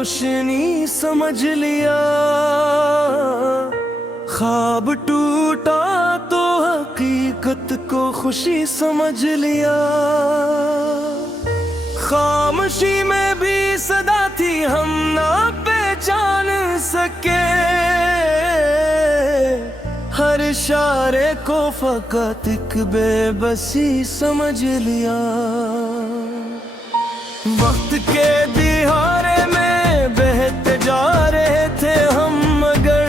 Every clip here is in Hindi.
रोशनी समझ लिया। ख्वाब टूटा तो हकीकत को खुशी समझ लिया। खामोशी में भी सदा थी हम ना पहचान सके। हर इशारे को फकत एक बेबसी समझ लिया। वक्त के दिहारे में बहते जा रहे थे हम, मगर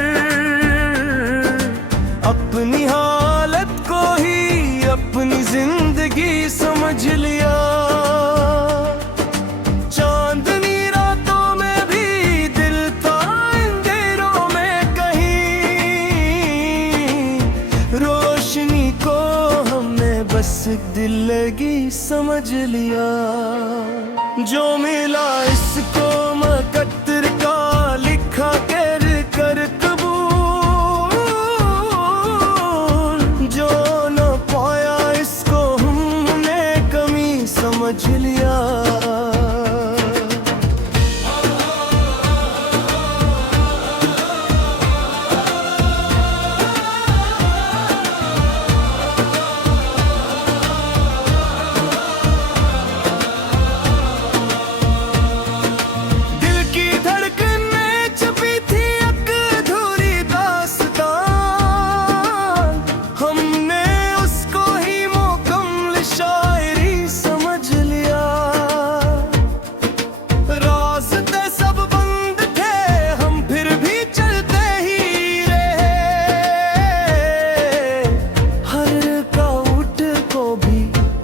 अपनी हालत को ही अपनी जिंदगी समझ लिया। चांदनी रातों में भी दिल था अंधेरों में कहीं। रोशनी को हमने बस दिल लगी समझ लिया। जो मिला इसको मुकद्दर का लिखा कर कर कबूल। जो न पाया इसको हमने कमी समझ लिया।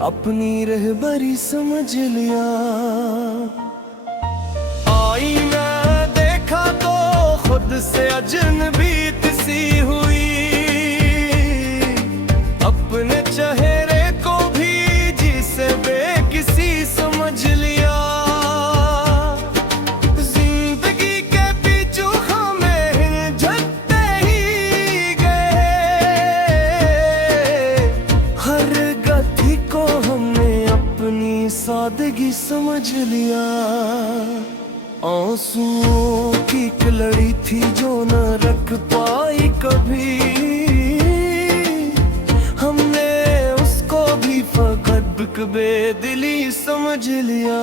अपनी रहबरी समझ लिया। आईना देखा तो खुद से अजनबी सी हुई। अपने चेहरे को भी जिसे बेकिसी समझ लिया। जिंदगी के पीछू हमें हिलझटते ही गए। हर गति को हमने अपनी सादगी समझ लिया। आंसुओं की एक लड़ी थी जो न रख पाई कभी। हमने उसको भी फकत बेदिली समझ लिया।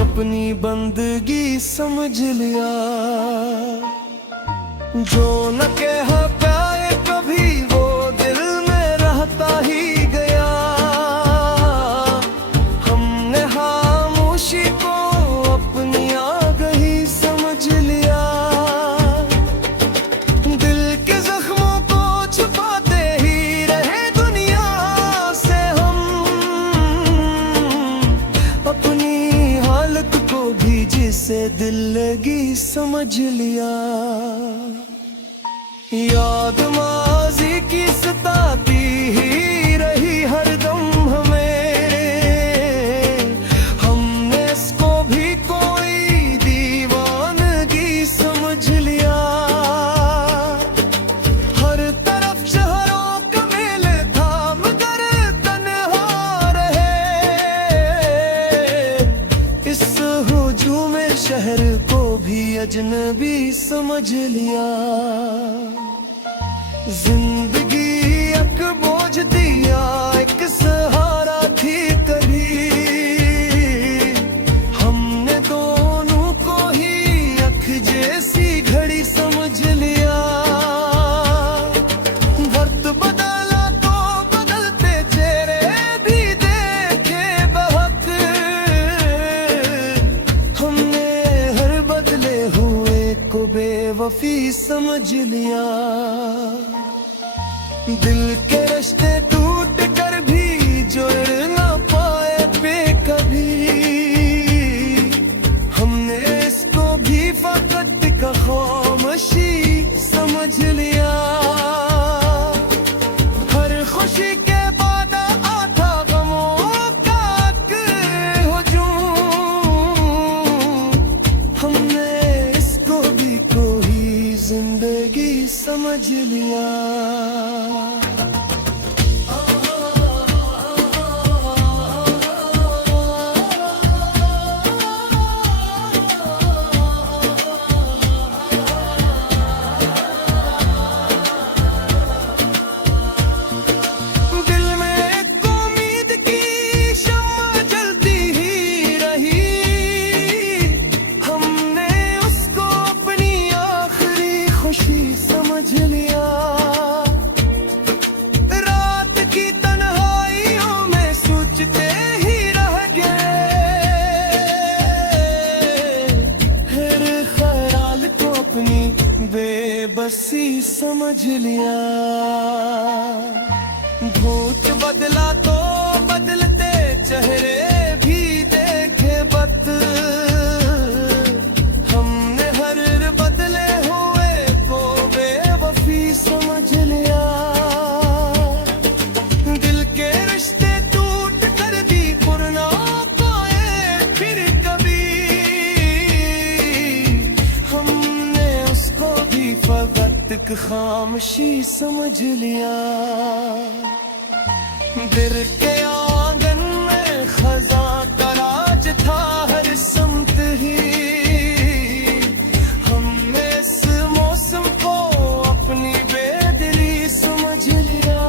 अपनी बंदगी समझ लिया। जो न कह पाए कभी वो दिल में रहता ही गया। हमने खामोशी को अपनी आगही समझ लिया। दिल के जख्मों को छुपाते ही रहे दुनिया से हम। अपनी हालत को भी जिसे दिल लगी समझ लिया। याद माजी की सताती ही रही हरदम हमें। हमने इसको भी कोई दीवानगी समझ लिया। हर तरफ शहरों का मेल था मगर तन्हा रहे। इस हुजूम शहर को भी अजनबी समझ लिया। जिंदगी एक बोझ दिया एक सहारा थी कभी। हमने दोनों को ही अख जैसी घड़ी समझ लिया। वक्त बदला तो बदलते चेहरे भी देखे बहक। हमने हर बदले हुए को बेवफी समझ लिया। दिल के रिश्ते टूट कर भी जुड़ ना पाए बेकभी, हमने इसको भी फकत का खामोशी समझ लिया। हर खुशी के बाद आता गमों का हुजूम, हमने इसको भी कोई जिंदगी समझ लिया। समझ लिया। रात की तन्हाइयों में सोचते ही रह गए, हर ख्याल को अपनी बेबसी समझ लिया। भूत बदला तो बदलते चेहरे भी देखे बत, हमने हर बदले हुए को बेवफी समझ लिया। दिल के रिश्ते टूट कर भी पुरना पाए फिर कभी, हमने उसको भी फकत खामोशी समझ लिया। दिल के आंगन में खजा का राज था हर समत ही, हमने इस मौसम को अपनी बेदिली समझ लिया।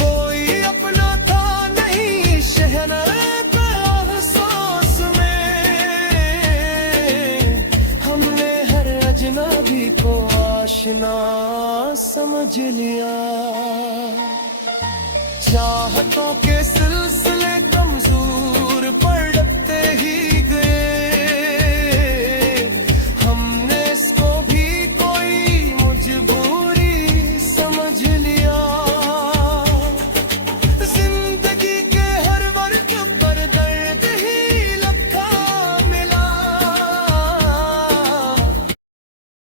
कोई अपना था नहीं शहनाई एहसास में, हमने हर अजनबी को आशना समझ लिया। चाहतों के सिलसिले कमजोर पर लगते ही